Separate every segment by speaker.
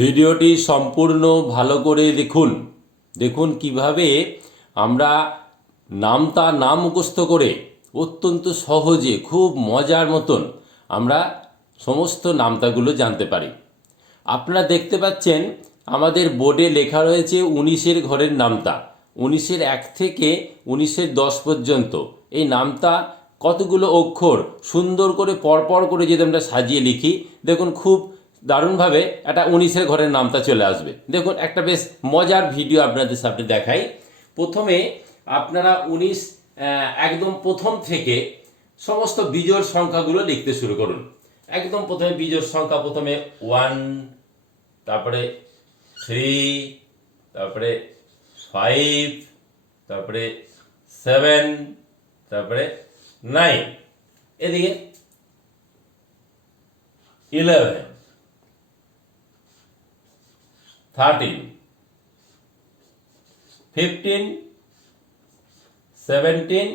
Speaker 1: ভিডিওটি সম্পূর্ণ ভালো করে দেখুন দেখুন কিভাবে আমরা নামতা নাম মুখস্থ করে অত্যন্ত সহজে খুব মজার মতন আমরা সমস্ত নামতাগুলো জানতে পারি আপনারা দেখতে পাচ্ছেন আমাদের বোর্ডে লেখা রয়েছে উনিশের ঘরের নামতা উনিশের এক থেকে উনিশের দশ পর্যন্ত এই নামতা কতগুলো অক্ষর সুন্দর করে পরপর করে যদি আমরা সাজিয়ে লিখি দেখুন খুব দারুণভাবে একটা উনিশের ঘরের নামটা চলে আসবে দেখুন একটা বেশ মজার ভিডিও আপনাদের সামনে দেখাই প্রথমে আপনারা উনিশ একদম প্রথম থেকে সমস্ত বিজোড় সংখ্যাগুলো লিখতে শুরু করুন একদম প্রথমে বিজোড় সংখ্যা প্রথমে ওয়ান তারপরে থ্রি তারপরে ফাইভ তারপরে সেভেন তারপরে নাইন এদিকে eleven thirteen fifteen seventeen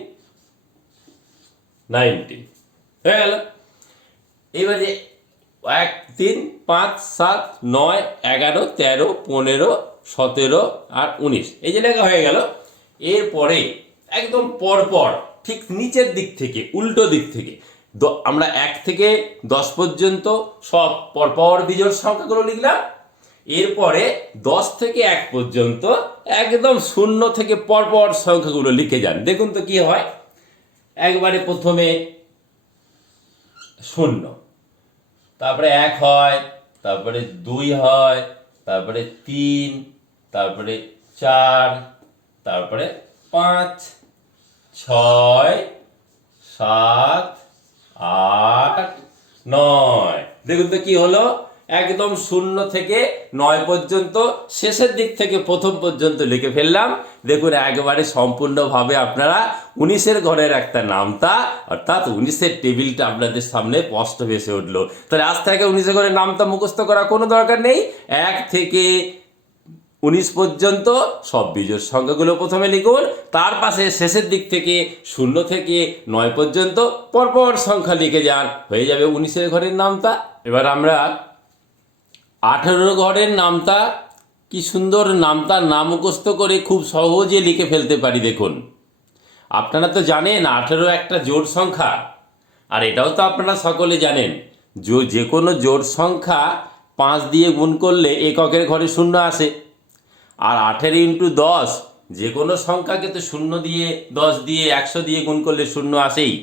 Speaker 1: nineteen হয়ে গেল এবার যে এক তিন পাঁচ সাত নয় এগারো তেরো পনেরো সতেরো আর উনিশ এই যে লেখা হয়ে গেল এরপরে একদম পরপর ঠিক নিচের দিক থেকে উল্টো দিক থেকে আমরা এক থেকে দশ পর্যন্ত সব পরপর বিজোড় সংখ্যাগুলো লিখলাম এরপরে দশ থেকে এক পর্যন্ত একদম শূন্য থেকে পরপর সংখ্যাগুলো লিখে যান দেখুন তো কি হয় একবারে প্রথমে শূন্য তারপরে এক হয় তারপরে দুই হয় তারপরে তিন তারপরে চার তারপরে পাঁচ ছয় সাত আট নয় দেখুন তো কি হলো একদম শূন্য থেকে নয় পর্যন্ত শেষের দিক থেকে প্রথম পর্যন্ত লিখে ফেললাম দেখুন একবারে সম্পূর্ণভাবে আপনারা উনিশের ঘরের একটা নামতা অর্থাৎ উনিশের টেবিলটা আপনাদের সামনে স্পষ্ট ভেসে উঠলো তাহলে আজ থেকে উনিশের ঘরের নামতা মুখস্থ করা কোনো দরকার নেই এক থেকে উনিশ পর্যন্ত সব বীজের সংখ্যাগুলো প্রথমে লিখুন তার পাশে শেষের দিক থেকে শূন্য থেকে নয় পর্যন্ত পরপর সংখ্যা লিখে যান হয়ে যাবে উনিশের ঘরের নামটা এবার আমরা আঠেরো ঘরের নামটা কি সুন্দর নামটা নাম মুখস্থ করে খুব সহজে লিখে ফেলতে পারি দেখুন আপনারা তো জানেন আঠেরো একটা জোট সংখ্যা আর এটাও তো আপনারা সকলে জানেন যে কোনো জোট সংখ্যা পাঁচ দিয়ে গুণ করলে এককের ঘরে শূন্য আসে আর আঠেরো ইন্টু দশ যে কোনো সংখ্যাকে তো শূন্য দিয়ে দশ দিয়ে একশো দিয়ে গুণ করলে শূন্য আসেই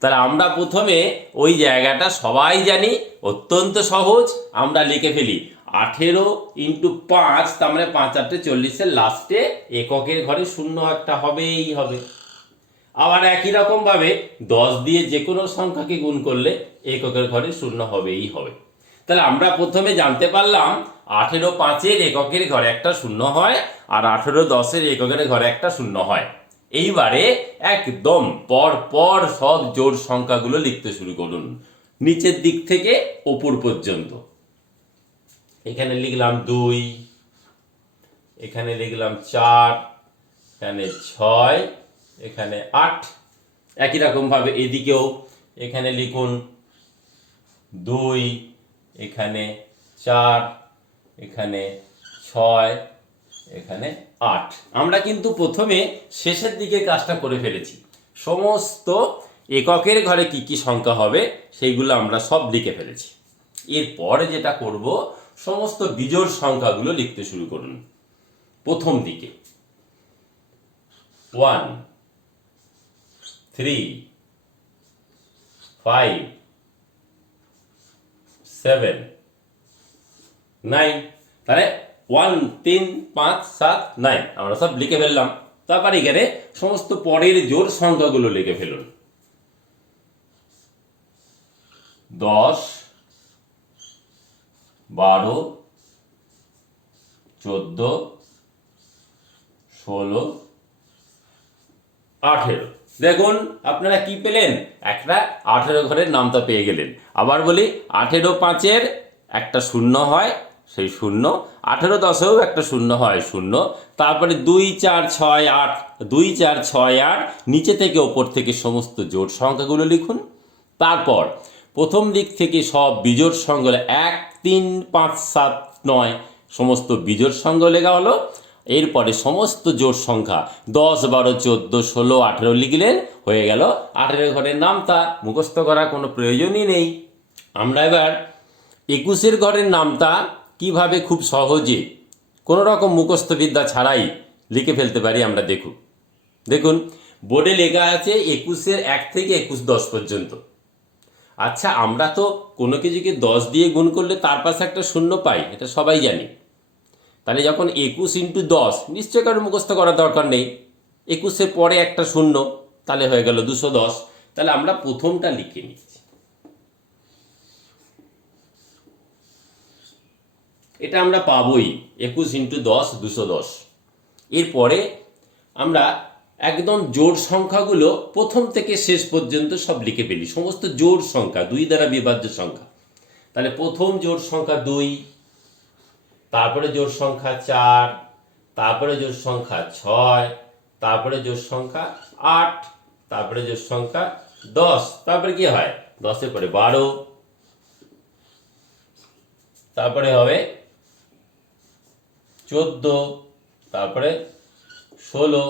Speaker 1: তাহলে আমরা প্রথমে ওই জায়গাটা সবাই জানি অত্যন্ত সহজ আমরা লিখে ফেলি আঠেরো ইন্টু পাঁচ তার মানে পাঁচ আটটে চল্লিশের লাস্টে এককের ঘরে শূন্য একটা হবেই হবে আবার একই রকমভাবে দশ দিয়ে যে কোনো সংখ্যাকে গুণ করলে এককের ঘরে শূন্য হবেই হবে তাহলে আমরা প্রথমে জানতে পারলাম আঠেরো পাঁচের এককের ঘরে একটা শূন্য হয় আর আঠেরো দশের এককের ঘরে একটা শূন্য হয় এইবারে একদম পর পর সব জোর সংখ্যাগুলো লিখতে শুরু করুন নিচের দিক থেকে ওপর পর্যন্ত এখানে লিখলাম দুই এখানে লিখলাম চার এখানে ছয় এখানে আট একই রকমভাবে এদিকেও এখানে লিখুন দুই এখানে চার এখানে ছয় এখানে আট আমরা কিন্তু প্রথমে শেষের দিকে কাজটা করে ফেলেছি সমস্ত এককের ঘরে কি কি সংখ্যা হবে সেইগুলো আমরা সব লিখে ফেলেছি এরপরে যেটা করব সমস্ত বিজোড় সংখ্যাগুলো লিখতে শুরু করুন প্রথম দিকে one three five seven nine তাহলে ওয়ান তিন পাঁচ সাত নাইন আমরা সব লিখে ফেললাম তারপর এখানে সমস্ত পরের জোর সংখ্যাগুলো লিখে ফেলুন দশ বারো চোদ্দ ষোলো আঠেরো দেখুন আপনারা কি পেলেন একটা আঠেরো ঘরের নামটা পেয়ে গেলেন আবার বলি আঠেরো পাঁচের একটা শূন্য হয় সেই শূন্য আঠেরো দশেও একটা শূন্য হয় শূন্য তারপরে দুই চার ছয় আট দুই চার ছয় আট নিচে থেকে ওপর থেকে সমস্ত জোট সংখ্যাগুলো লিখুন তারপর প্রথম দিক থেকে সব বিজোট সংখ্যা এক তিন পাঁচ সাত নয় সমস্ত বিজোট সংঘ লেখা হলো এরপরে সমস্ত জোট সংখ্যা দশ বারো চোদ্দো ষোলো আঠেরো লিখলেন হয়ে গেল আঠেরো ঘরের নামতা মুখস্থ করার কোনো প্রয়োজনই নেই আমরা এবার একুশের ঘরের নামতা কিভাবে খুব সহজে কোনো রকম মুখস্থবিদ্যা ছাড়াই লিখে ফেলতে পারি আমরা দেখুন দেখুন বোর্ডে লেখা আছে একুশের এক থেকে একুশ দশ পর্যন্ত আচ্ছা আমরা তো কোনো কিছুকে দশ দিয়ে গুণ করলে তার পাশে একটা শূন্য পাই এটা সবাই জানি তাহলে যখন একুশ ইন্টু দশ নিশ্চয় কারো মুখস্থ করার দরকার নেই একুশের পরে একটা শূন্য তাহলে হয়ে গেল দুশো দশ তাহলে আমরা প্রথমটা লিখে নিচ্ছি এটা আমরা পাবই একুশ ইন্টু দশ দুশো দশ এরপরে আমরা একদম জোর সংখ্যাগুলো প্রথম থেকে শেষ পর্যন্ত সব লিখে ফেলি সমস্ত জোর সংখ্যা দুই দ্বারা বিভাজ্য সংখ্যা তাহলে প্রথম জোর সংখ্যা দুই তারপরে জোর সংখ্যা চার তারপরে জোর সংখ্যা ছয় তারপরে জোর সংখ্যা আট তারপরে জোর সংখ্যা দশ তারপরে কি হয় দশের পরে বারো তারপরে হবে চোদ্দ তারপরে ষোলো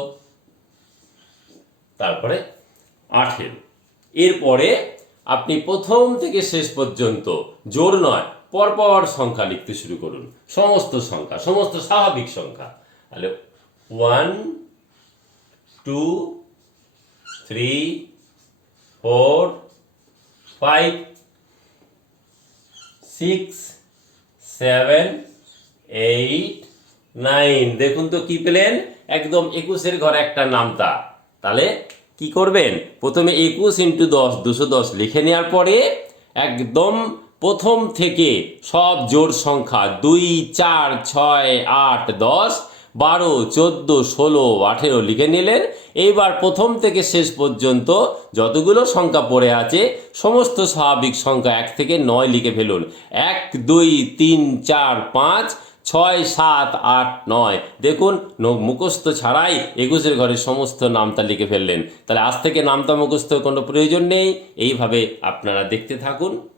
Speaker 1: তারপরে আঠেরো এরপরে আপনি প্রথম থেকে শেষ পর্যন্ত জোর নয় পরপর সংখ্যা লিখতে শুরু করুন সমস্ত সংখ্যা সমস্ত স্বাভাবিক সংখ্যা তাহলে one two three four five six seven eight nine দেখুন তো কি পেলেন একদম একুশের ঘরে একটা নামতা তাহলে কি করবেন প্রথমে একুশ ইন্টু দশ দুশো দশ লিখে নেওয়ার পরে একদম প্রথম থেকে সব জোর সংখ্যা দুই চার ছয় আট দশ বারো চোদ্দো ষোলো আঠেরো লিখে নিলেন এইবার প্রথম থেকে শেষ পর্যন্ত যতগুলো সংখ্যা পড়ে আছে সমস্ত স্বাভাবিক সংখ্যা এক থেকে নয় লিখে ফেলুন এক দুই তিন চার পাঁচ ছয় সাত আট নয় দেখুন মুখস্থ ছাড়াই একুশের ঘরের সমস্ত নামতা লিখে ফেললেন তাহলে আজ থেকে নামতা মুখস্থ কোনো প্রয়োজন নেই এইভাবে আপনারা দেখতে থাকুন